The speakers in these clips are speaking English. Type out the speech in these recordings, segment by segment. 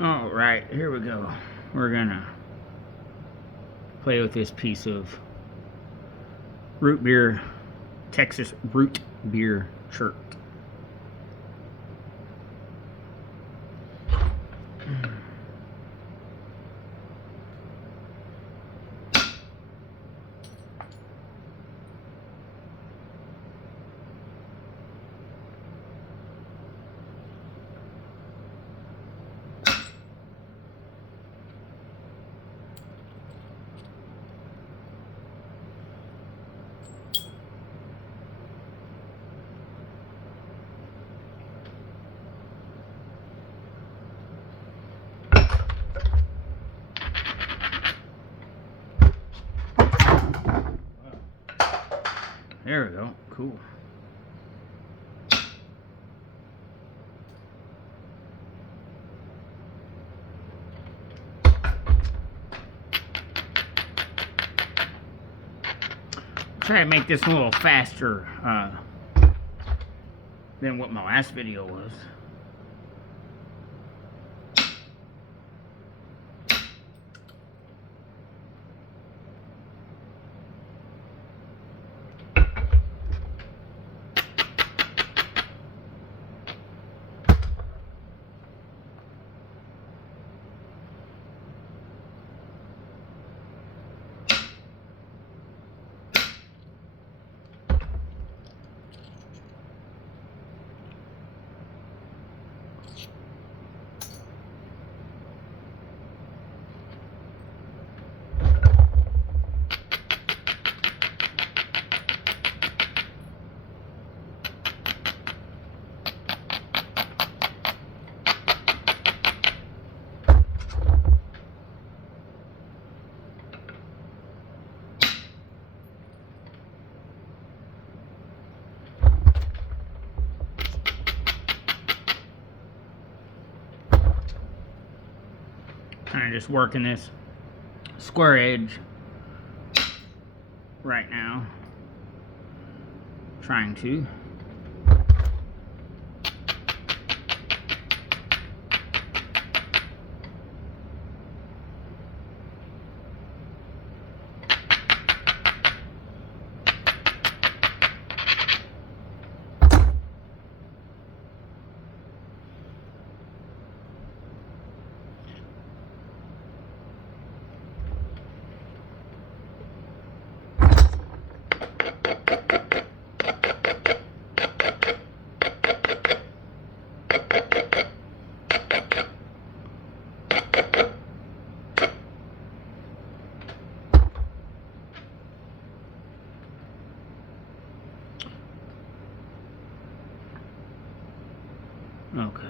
All right, here we go. We're gonna play with this piece of root beer, Texas root beer chert. There we go. Cool. Try to make this a little faster than what my last video was. Kind of just working this square edge right now. Trying to. Okay.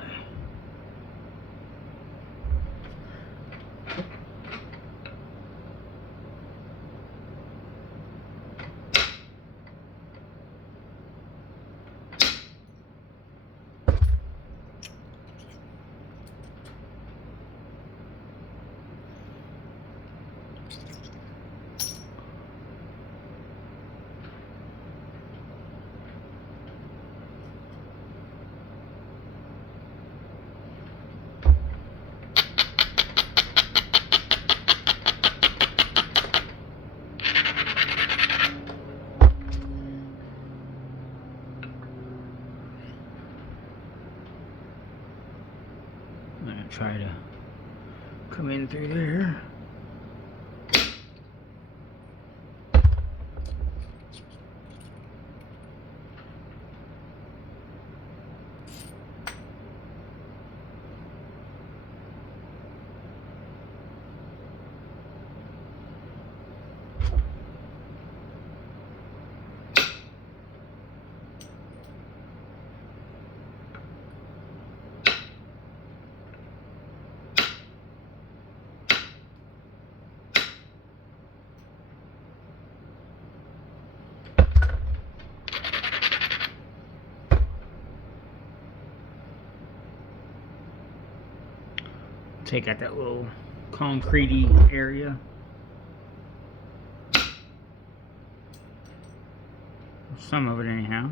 I'm gonna try to come in through there. Take out that little concrete-y area. Some of it anyhow.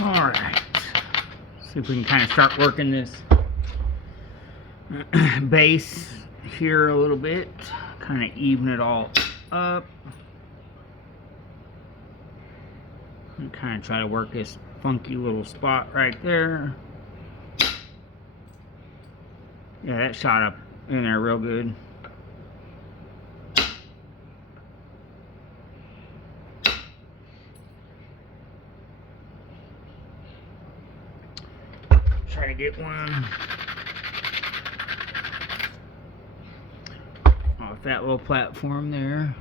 Alright. See if we can kind of start working this base here a little bit. Kind of even it all up. And kind of try to work this funky little spot right there. Yeah, that shot up in there real good. Try to get one off that little platform there.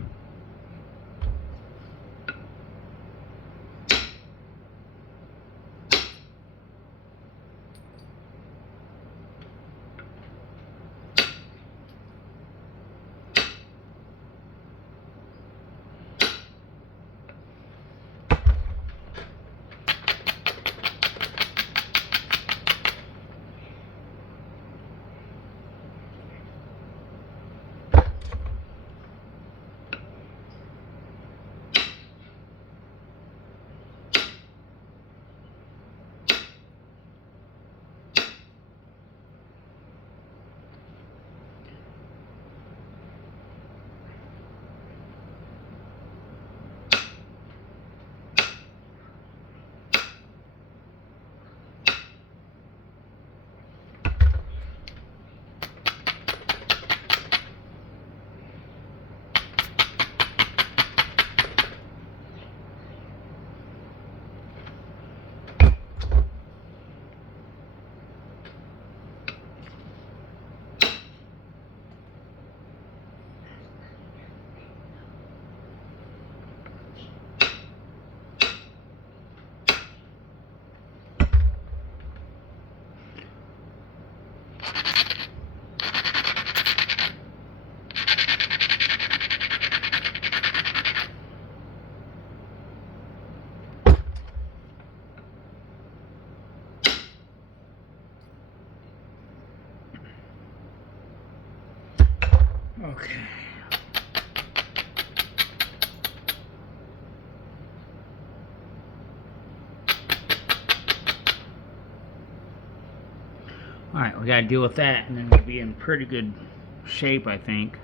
Okay. Alright, we gotta deal with that and then we'll be in pretty good shape, I think.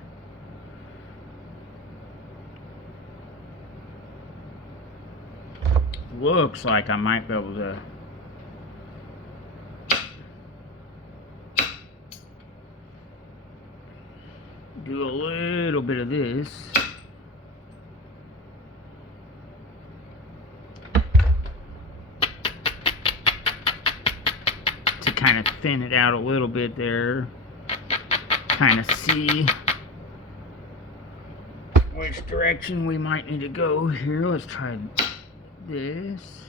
Looks like I might be able to do a little bit of this. To kind of thin it out a little bit there. Kind of see which direction we might need to go here. Let's try this.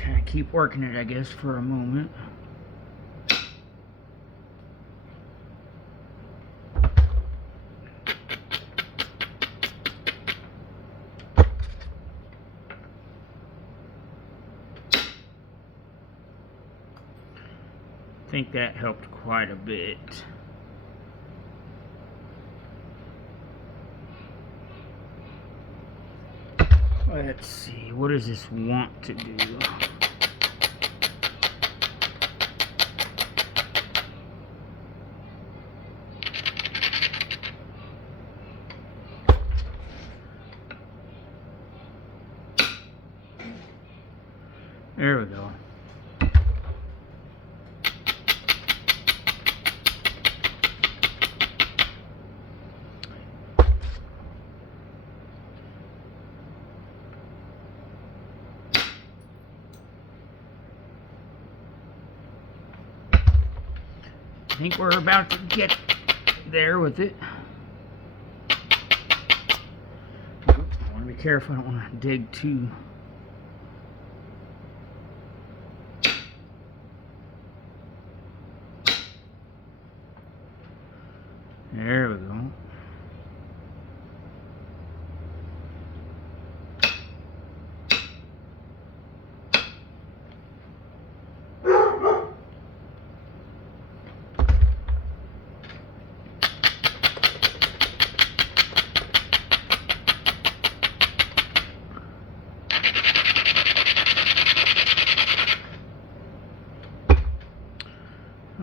Kind of keep working it, I guess, for a moment. I think that helped quite a bit. Let's see, what does this want to do? There we go. I think we're about to get there with it. I want to be careful, I don't want to dig too. There we go.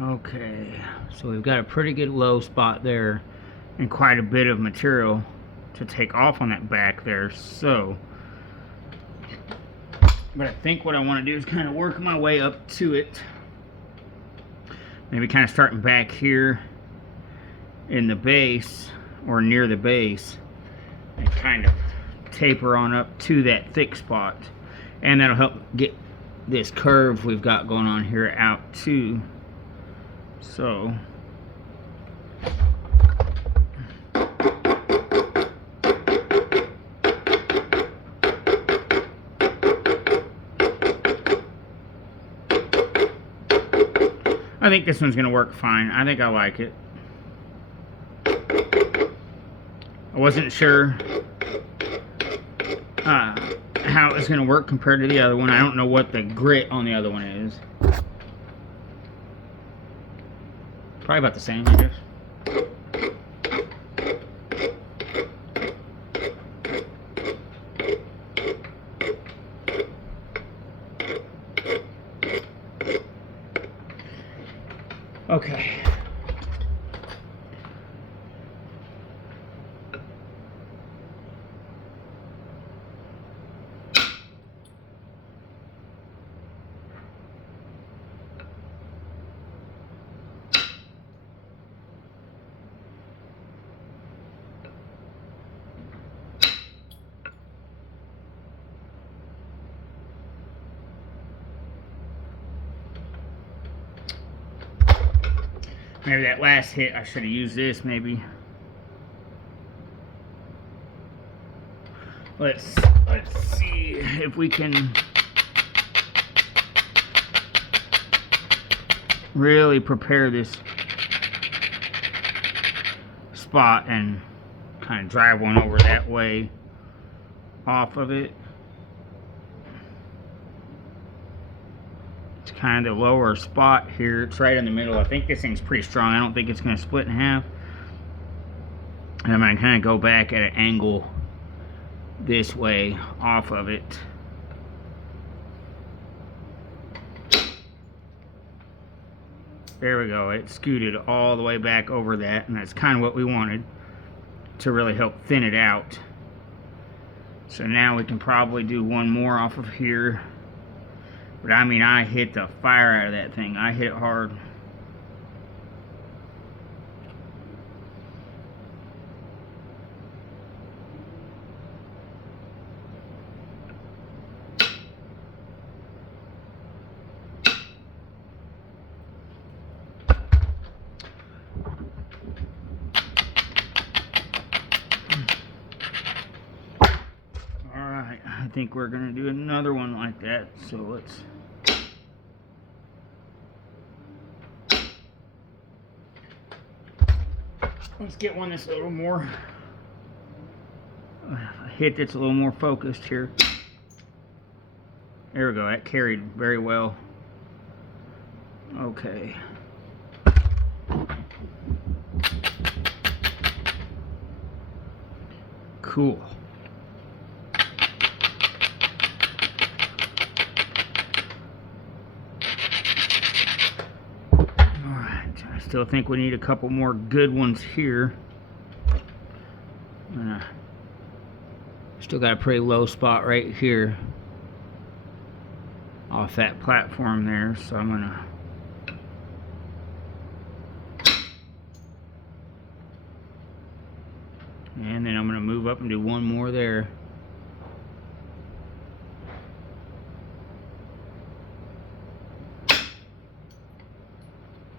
Okay, so we've got a pretty good low spot there and quite a bit of material to take off on that back there. So, but I think what I want to do is kind of work my way up to it. Maybe kind of starting back here in the base or near the base and kind of taper on up to that thick spot. And that'll help get this curve we've got going on here out too. So I think this one's gonna work fine. I think I like it. I wasn't sure how it was gonna work compared to the other one. I don't know what the grit on the other one is. Probably about the same, I guess. Okay. Maybe that last hit, I should have used this, maybe. Let's see if we can really prepare this spot and kind of drive one over that way off of it. Kind of the lower spot here. It's right in the middle. I think this thing's pretty strong. I don't think it's going to split in half. And I'm going to kind of go back at an angle this way off of it. There we go. It scooted all the way back over that, and that's kind of what we wanted to really help thin it out. So now we can probably do one more off of here. But I mean, I hit the fire out of that thing. I hit it hard. Alright, I think we're going to do another one like that. So let's get one that's a little more hit that's a little more focused here. There we go. That carried very well. Okay. Cool. Still think we need a couple more good ones here. Still got a pretty low spot right here off that platform there, so I'm gonna and then I'm gonna move up and do one more there.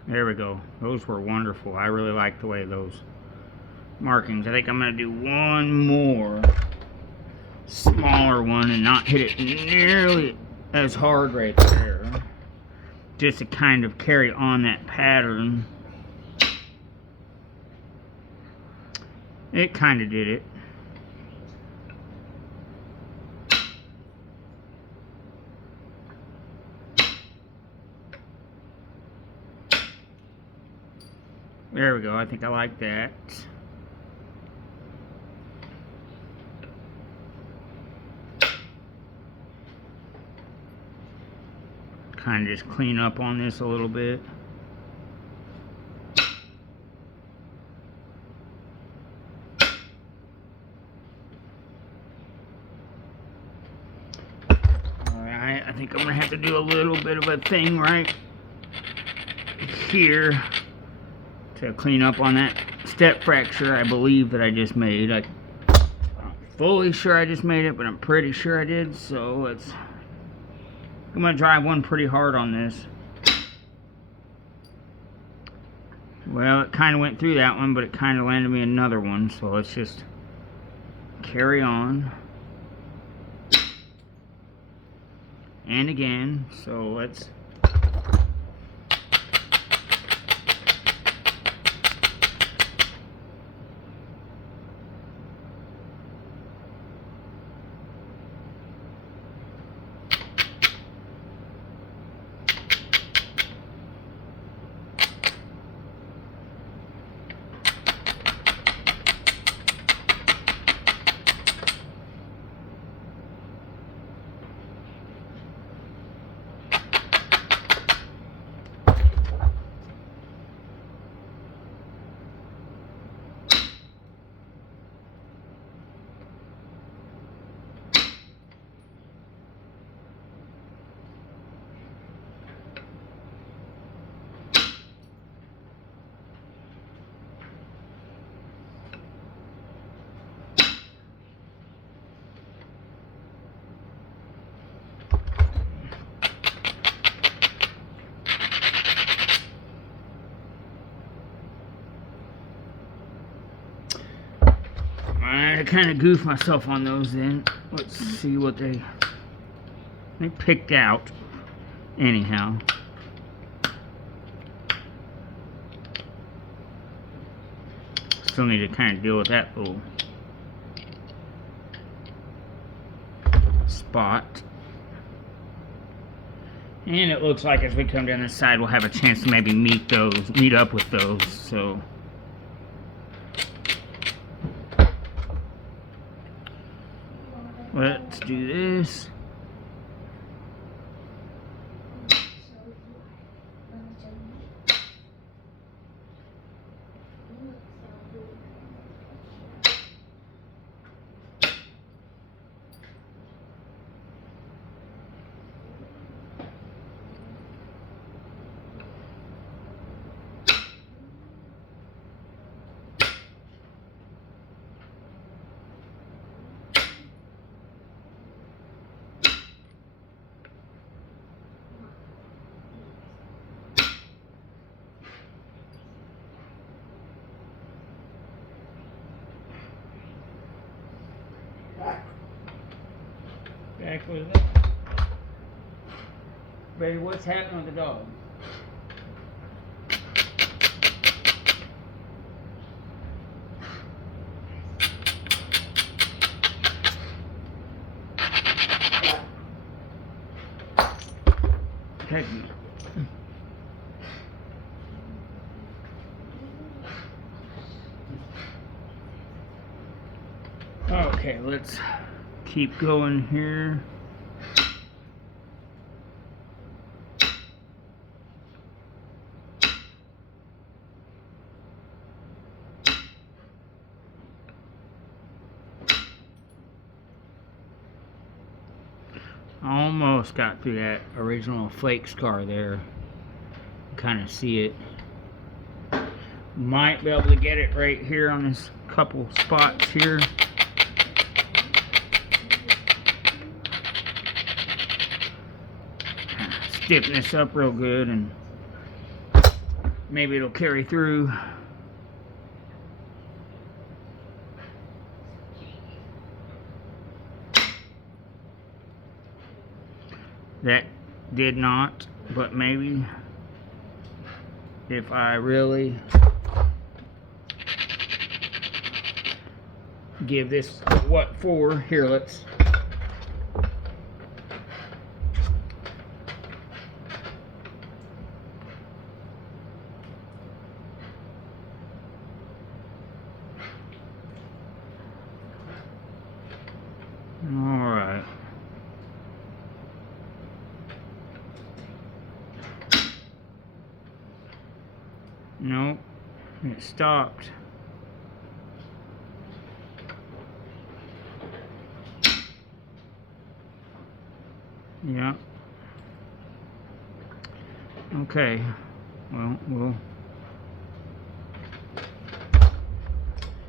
There we go. Those were wonderful. I really like the way those markings. I think I'm going to do one more. smaller one and not hit it nearly as hard right there, just to kind of carry on that pattern. It kind of did it. There we go. I think I like that. Kind of just clean up on this a little bit. Alright, I think I'm gonna have to do a little bit of a thing right here to clean up on that step fracture I believe that I just made. I'm not fully sure I just made it, but I'm pretty sure I did, so I'm gonna drive one pretty hard on this. Well, it kind of went through that one, but it kind of landed me another one, so let's just carry on. And again, so let's I kind of goofed myself on those then. Let's see what they picked out. Anyhow. Still need to kind of deal with that little spot. And it looks like as we come down this side, we'll have a chance to maybe meet up with those. So let's do this. Back with it. Baby, what's happening with the dog? Heck no. Okay, let's keep going here. Almost got through that original flake scar there. Kind of see it. Might be able to get it right here on this couple spots here. Stiffen this up real good and maybe it'll carry through. That did not, but maybe if I really give this what for, here, let's alright. Nope, it stopped. Yeah. Okay. Well, I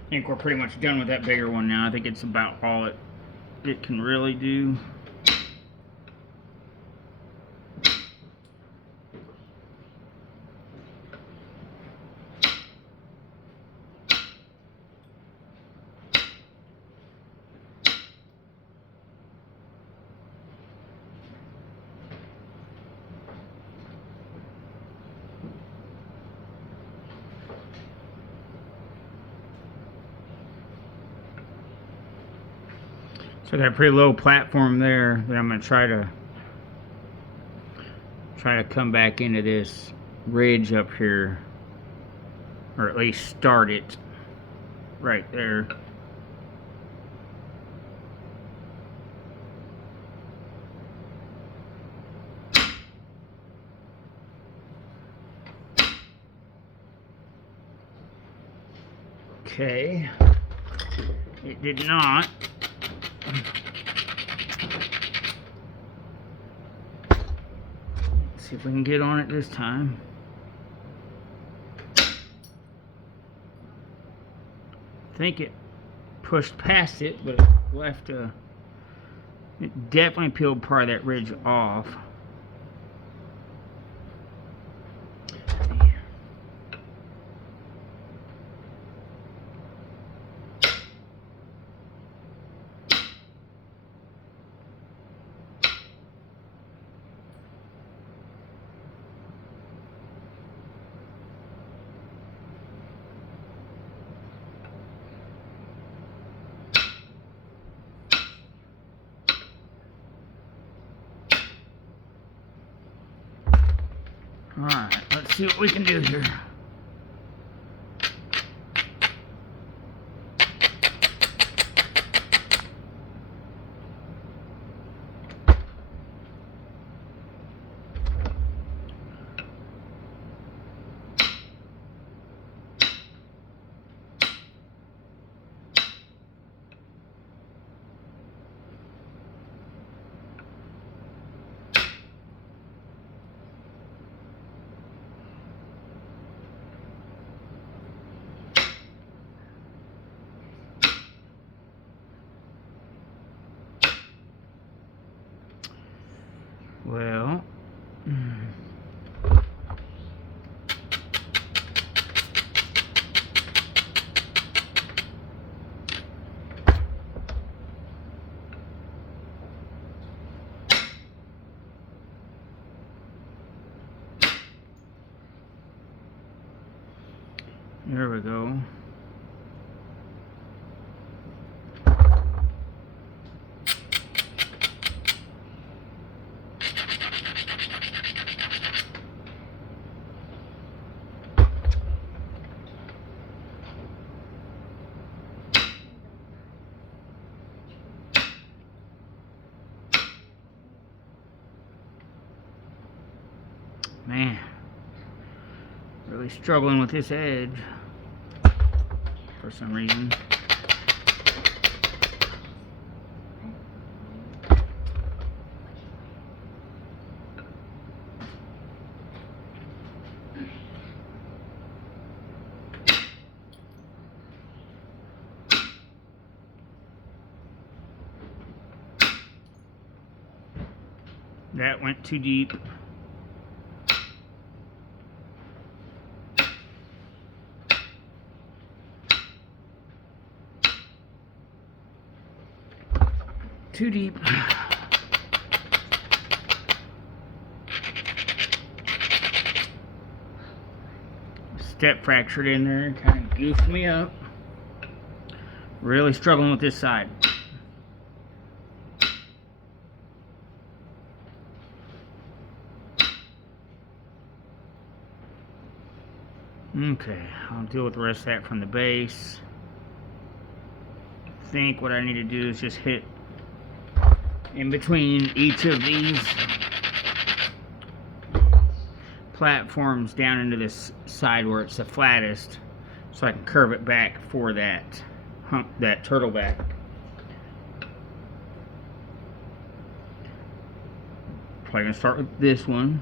think we're pretty much done with that bigger one now. I think it's about all it can really do. So I got a pretty low platform there that I'm going to try to come back into this ridge up here, or at least start it right there. Okay, it did not. Let's see if we can get on it this time. I think it pushed past it, but it left it definitely peeled part of that ridge off. Alright, let's see what we can do here. Well, there we go. Man, really struggling with this edge for some reason. That went too deep. Too deep. step fractured in there and kind of goofed me up. Really struggling with this side. Okay, I'll deal with the rest of that from the base. I think what I need to do is just hit in between each of these platforms down into this side where it's the flattest, so I can curve it back for that hump, that turtle back. Probably gonna start with this one.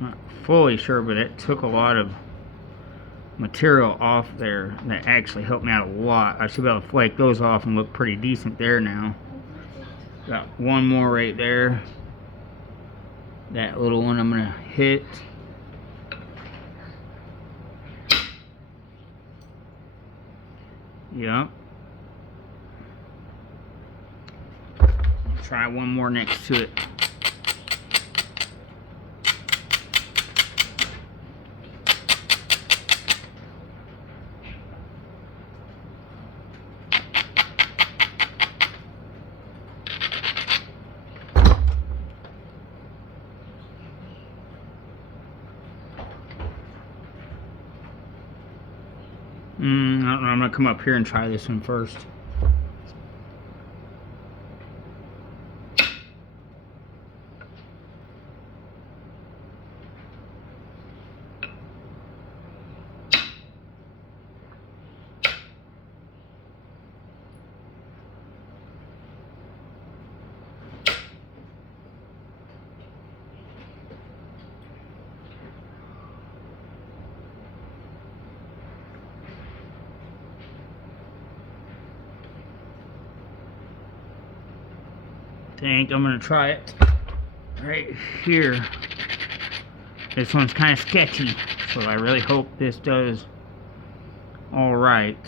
Not fully sure, but it took a lot of material off there that actually helped me out a lot. I should be able to flake those off and look pretty decent there now. Got one more right there. That little one I'm gonna hit. Yep. I'll try one more next to it. I don't know, I'm gonna come up here and try this one first. Think I'm gonna try it right here. This one's kind of sketchy, so I really hope this does all right.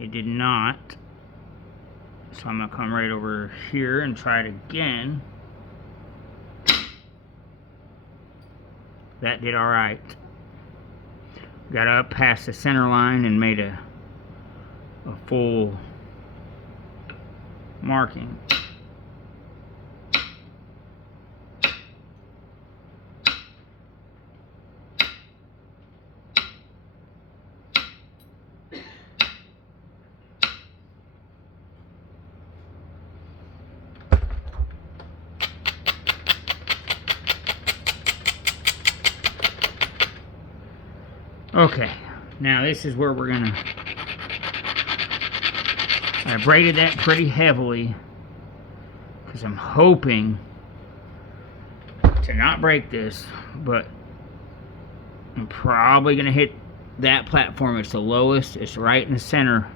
It did not, so I'm gonna come right over here and try it again. That did all right. Got up past the center line and made a full marking. Okay, now this is where we're gonna, I braided that pretty heavily because I'm hoping to not break this, but I'm probably gonna hit that platform. It's the lowest, it's right in the center,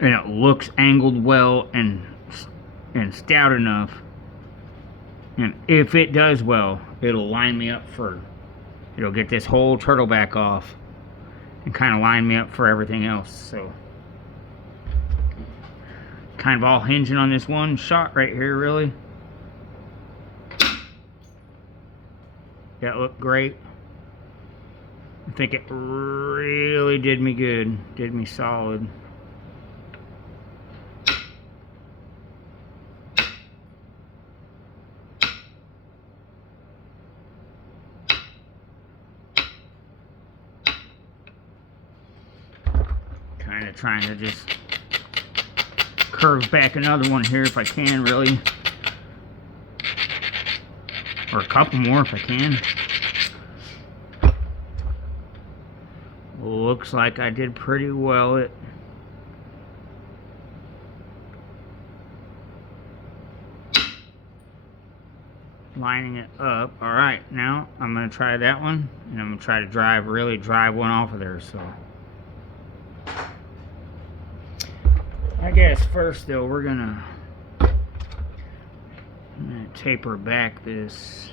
and it looks angled well and stout enough, and if it does well, it'll line me up for, it'll get this whole turtle back off and kind of line me up for everything else. So kind of all hinging on this one shot right here, really. That looked great. I think it really did me good, did me solid. Kind of trying to just curve back another one here if I can, really, or a couple more if I can. Looks like I did pretty well at lining it up. Alright, now I'm going to try that one, and I'm going to try to really drive one off of there. So I guess first though, I'm gonna taper back this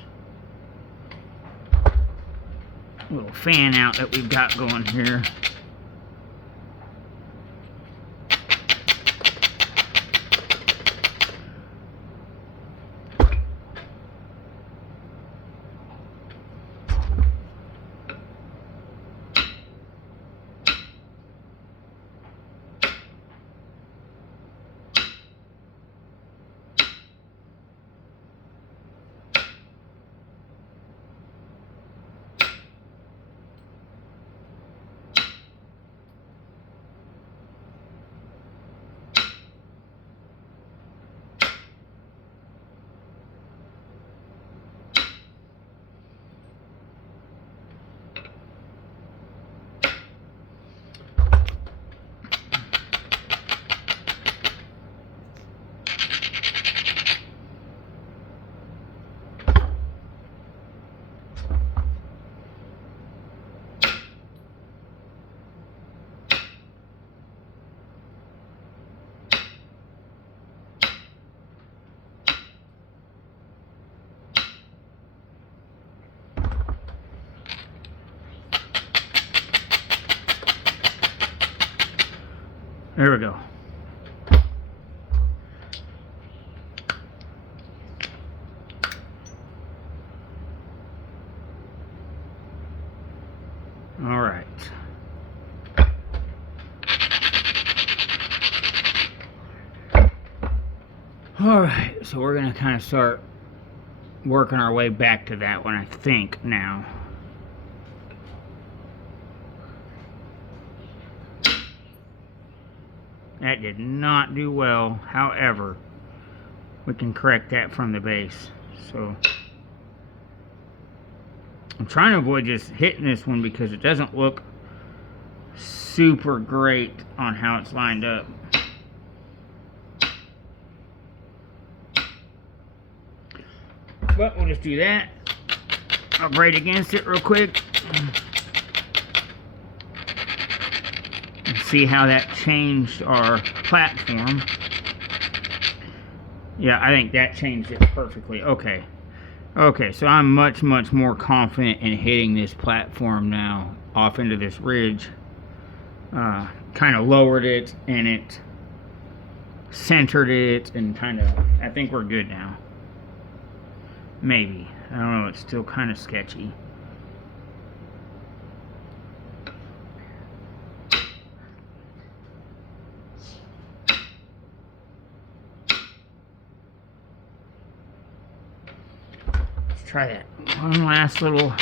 little fan out that we've got going here. There we go. All right. All right, so we're gonna kind of start working our way back to that one, I think, now. That did not do well. However, we can correct that from the base. So I'm trying to avoid just hitting this one because it doesn't look super great on how it's lined up. But we'll just do that. I'll braid against it real quick. See how that changed our platform. Yeah, I think that changed it perfectly. Okay. Okay, so I'm much more confident in hitting this platform now off into this ridge. Kind of lowered it and it centered it and kind of, I think we're good now. Maybe. I don't know, it's still kind of sketchy. Try that one last little.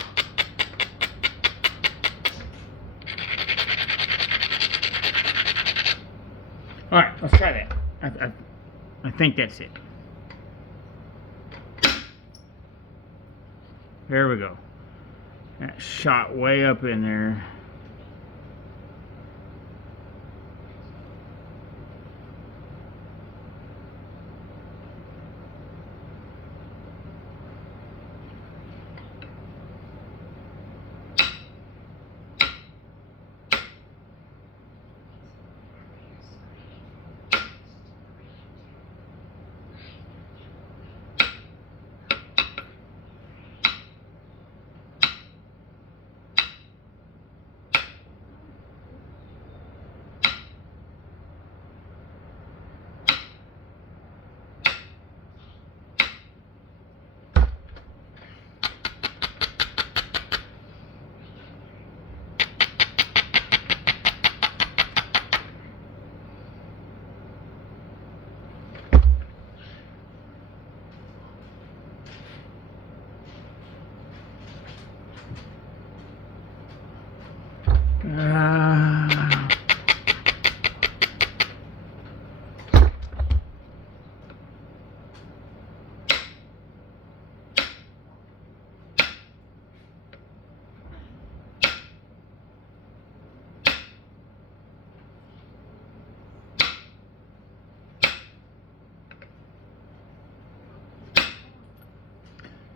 All right, let's try that. I think that's it. There we go. That shot way up in there.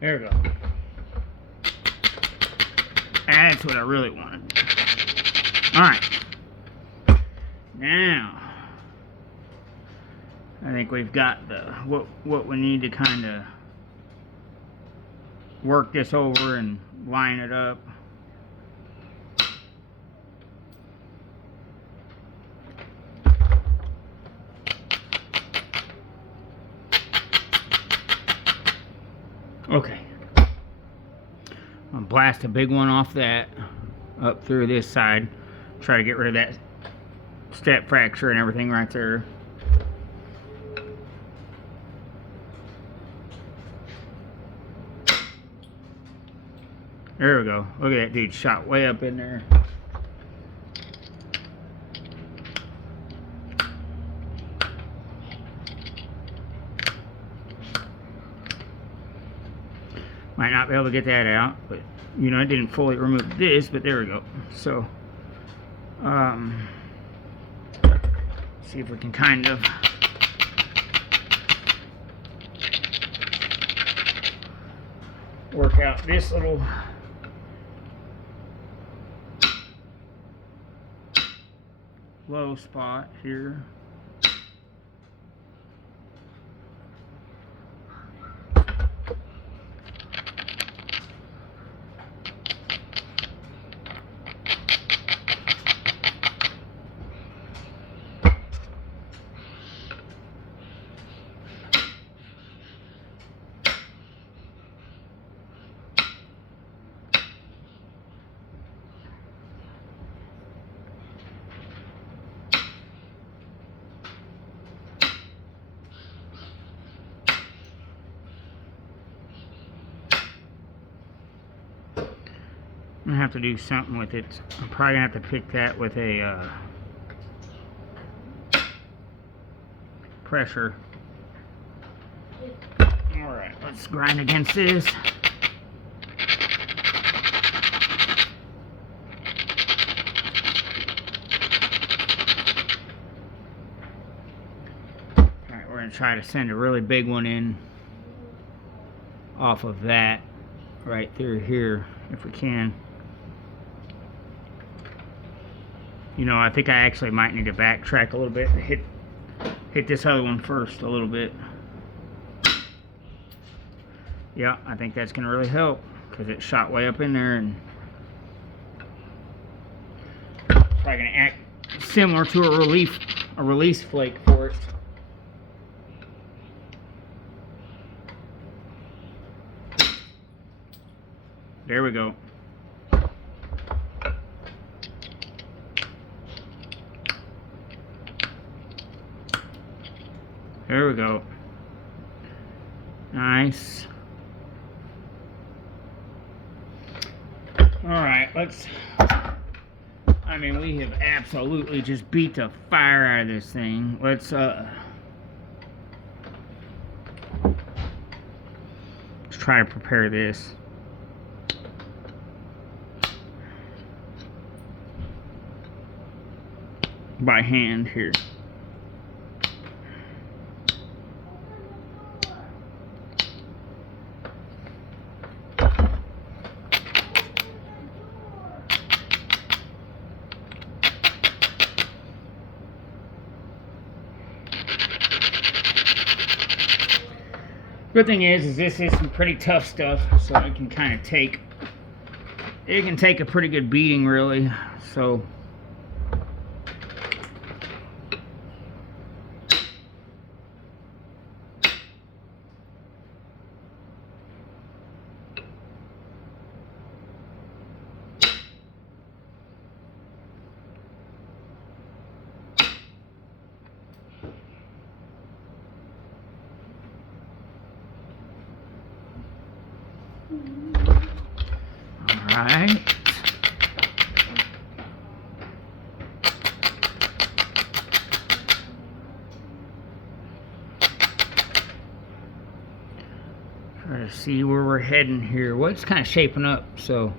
There we go. That's what I really wanted. Alright. Now, I think we've got the what we need to kind of work this over and line it up. Okay. I'll blast a big one off that up through this side. Try to get rid of that step fracture and everything right there. There we go. Look at that dude shot way up in there. Might not be able to get that out, but you know, I didn't fully remove this, but there we go. So see if we can kind of work out this little low spot here. I'm gonna have to do something with it. I'm probably gonna have to pick that with a pressure. Alright, let's grind against this. Alright, we're gonna try to send a really big one in off of that right through here if we can. You know, I think I actually might need to backtrack a little bit and hit this other one first a little bit. Yeah, I think that's going to really help because it shot way up in there, and probably going to act similar to a release flake for it. There we go. There we go. Nice. Alright, let's... I mean, we have absolutely just beat the fire out of this thing. Let's try to prepare this. By hand here. Good thing is this is some pretty tough stuff, so it can kind of take a pretty good beating, really. So alright. Try to see where we're heading here. Well, it's kind of shaping up, so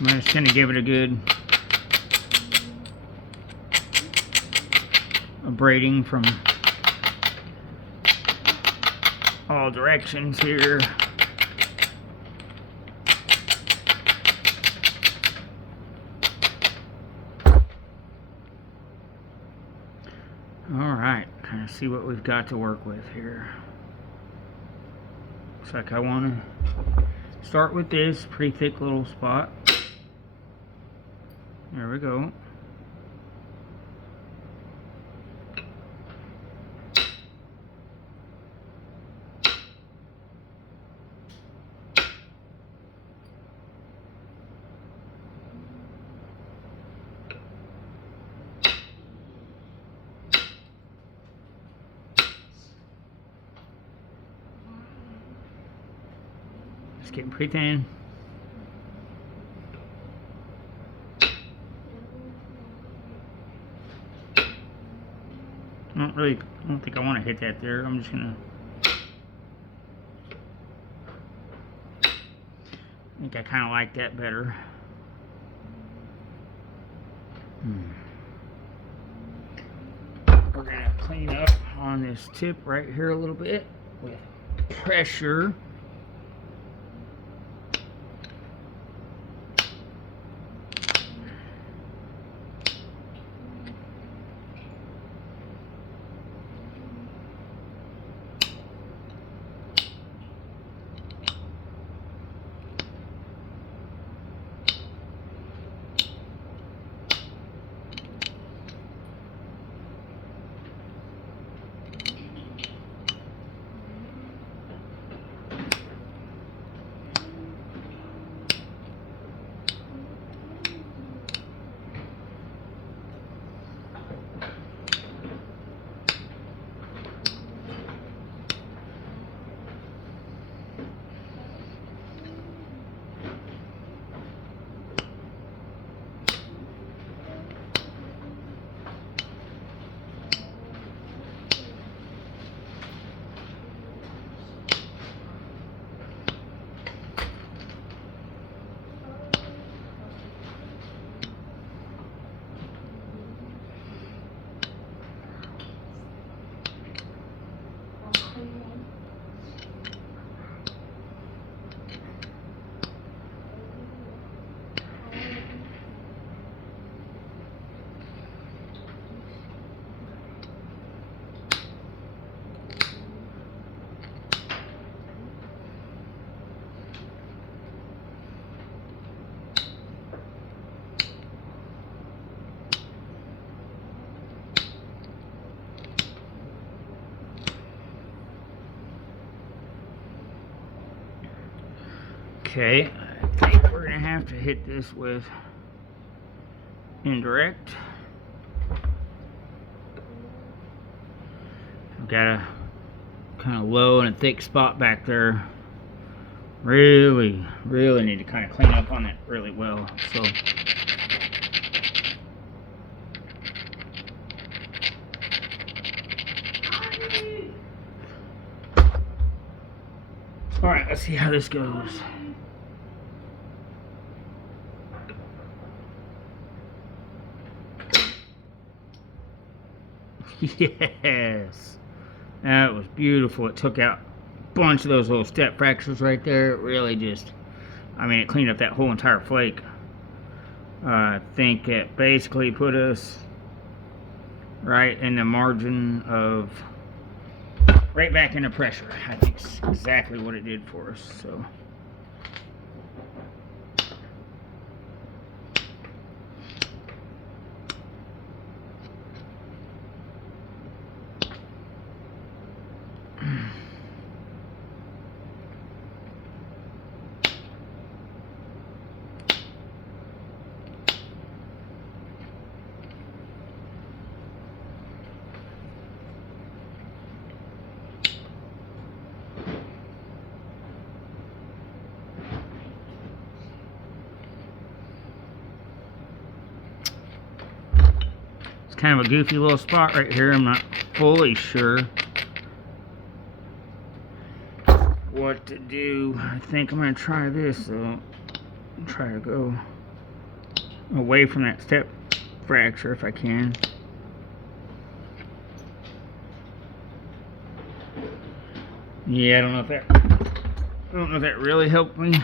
I'm just going to give it a good braiding from all directions here. Alright, kind of see what we've got to work with here. Looks like I want to start with this pretty thick little spot. There we go. It's getting pretty thin. I don't think I want to hit that there. I'm just gonna. I think I kind of like that better. We're gonna clean up on this tip right here a little bit with pressure. Okay, I think we're gonna have to hit this with indirect. I've got a kind of low and a thick spot back there. Really need to kind of clean up on it really well. So all right, let's see how this goes. Yes, that was beautiful. It took out a bunch of those little step fractures right there. It really just, I mean, it cleaned up that whole entire flake. I think it basically put us right in the margin of, right back into pressure. I think it's exactly what it did for us. So. Kind of a goofy little spot right here. I'm not fully sure what to do. I think I'm going to try this though. Try to go away from that step fracture if I can. Yeah, I don't know if that really helped me.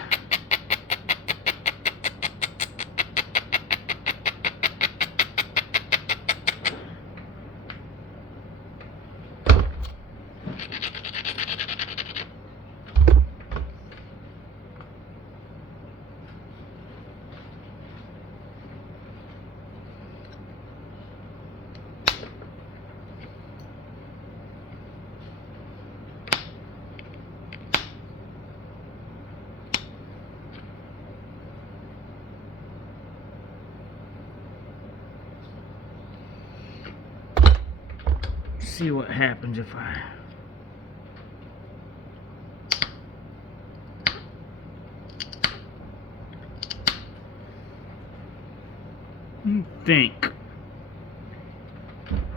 see what happens if I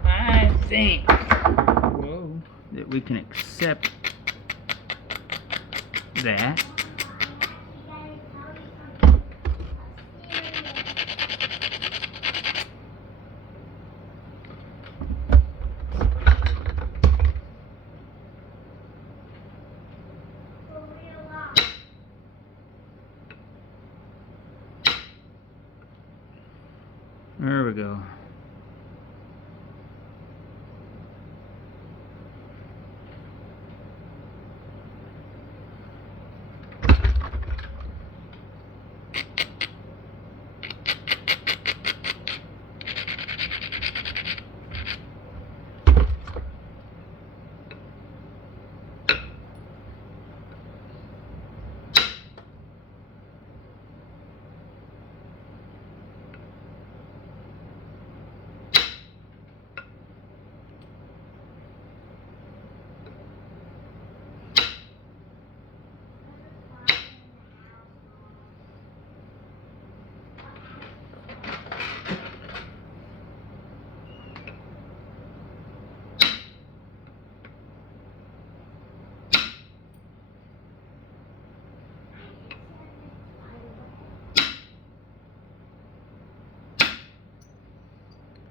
I think whoa, that we can accept that. There we go.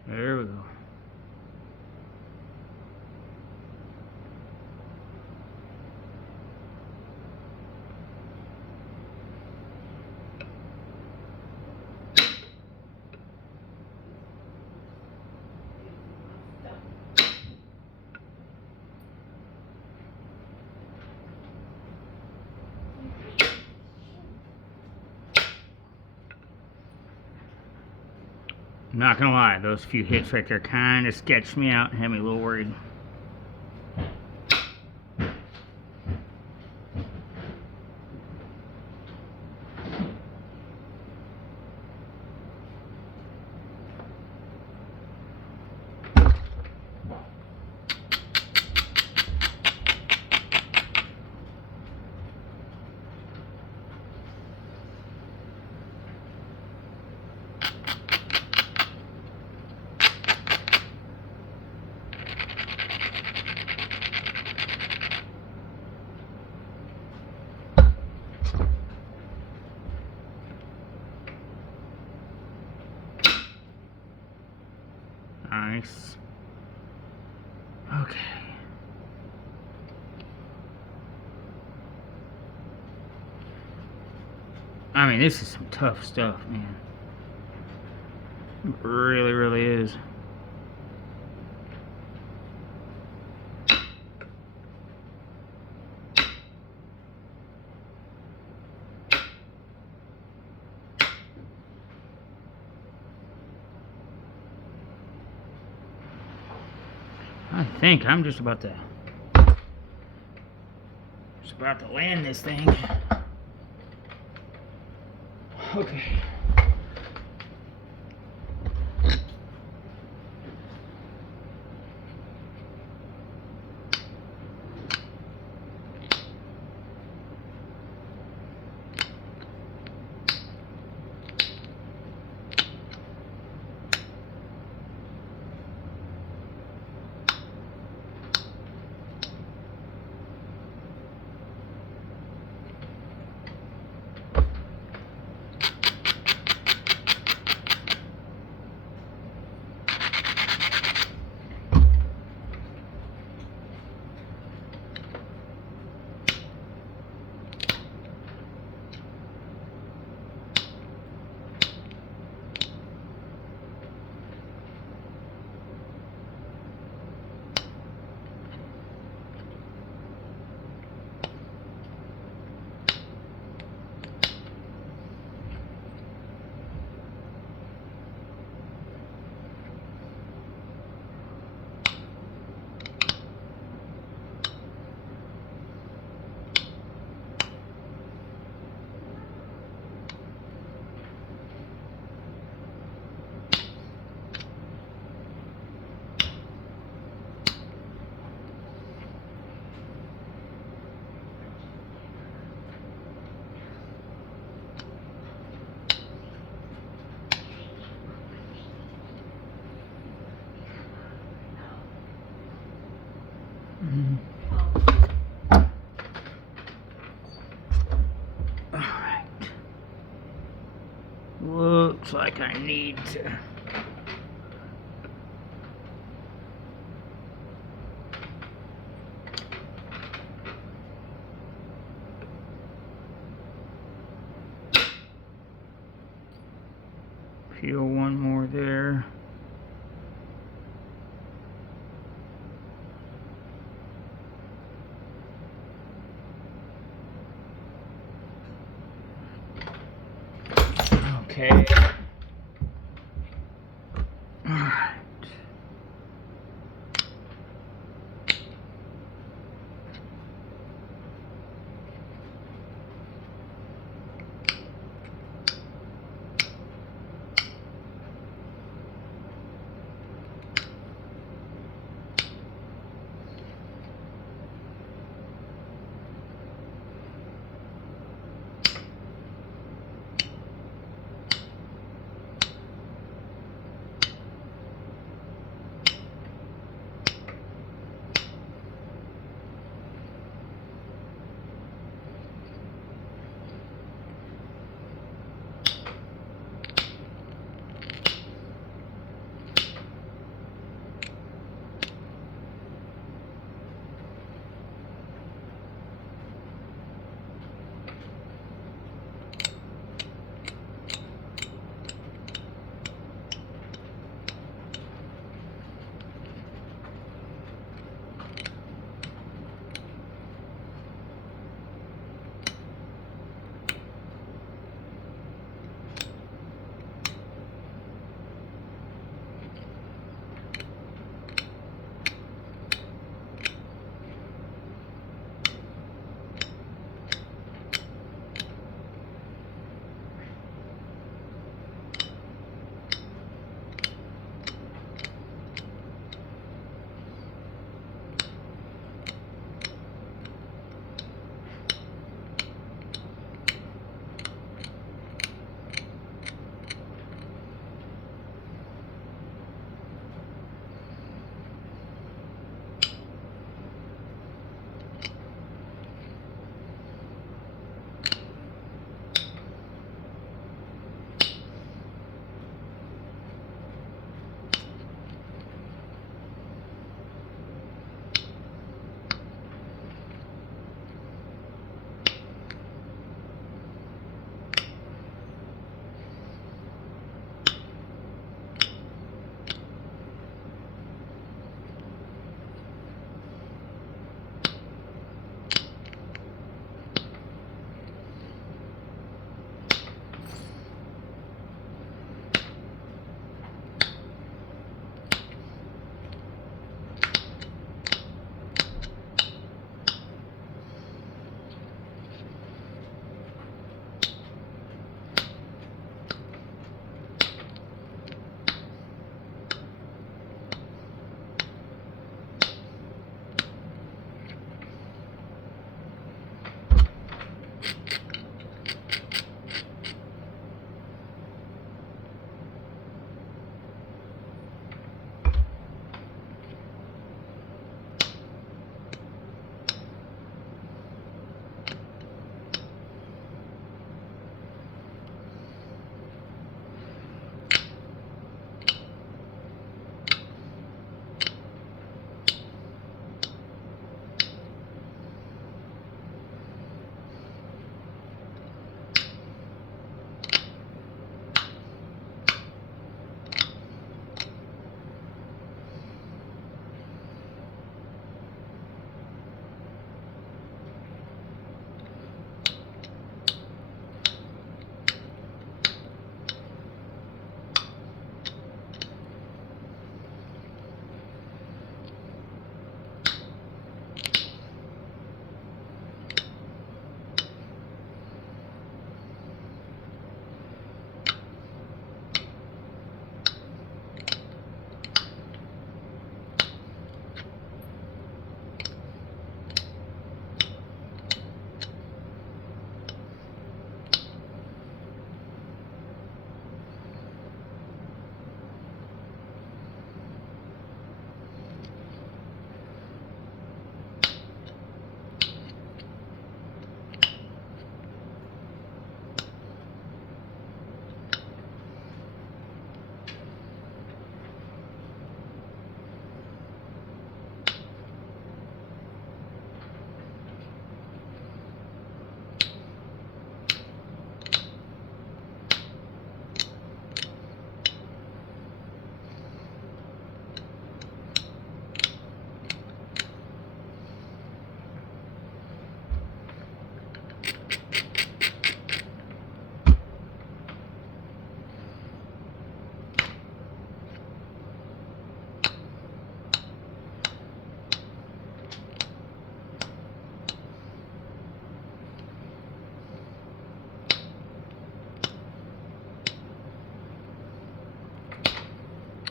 There we go. I'm not gonna lie, those few hits right there kind of sketched me out and had me a little worried. Nice. Okay. I mean, this is some tough stuff, man. It really, really is. I think I'm just about to land this thing. Okay. Alright. Looks like I need to peel one more there. Okay. All right.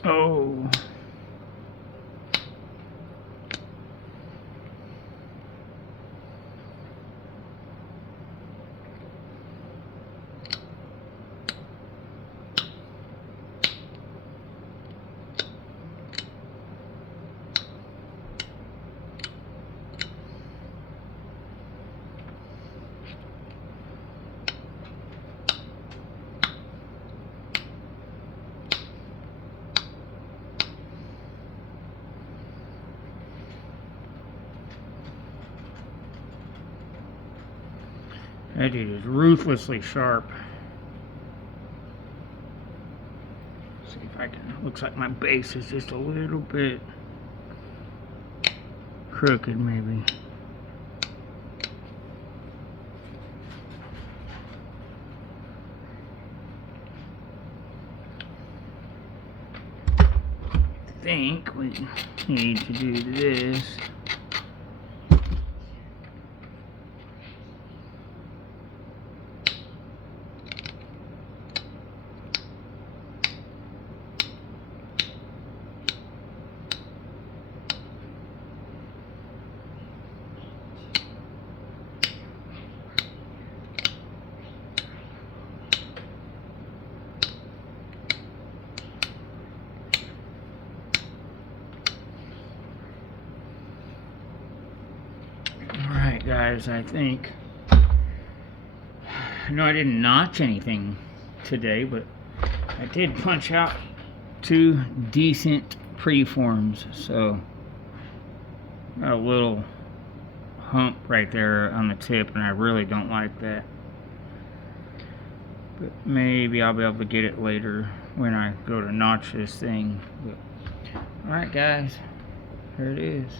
Oh. That dude is ruthlessly sharp. See if I can. Looks like my base is just a little bit crooked, maybe. I think we need to do this. Alright guys, I think, I know I didn't notch anything today, but I did punch out 2 decent preforms, so got a little hump right there on the tip, and I really don't like that, but maybe I'll be able to get it later when I go to notch this thing. Alright guys, here it is.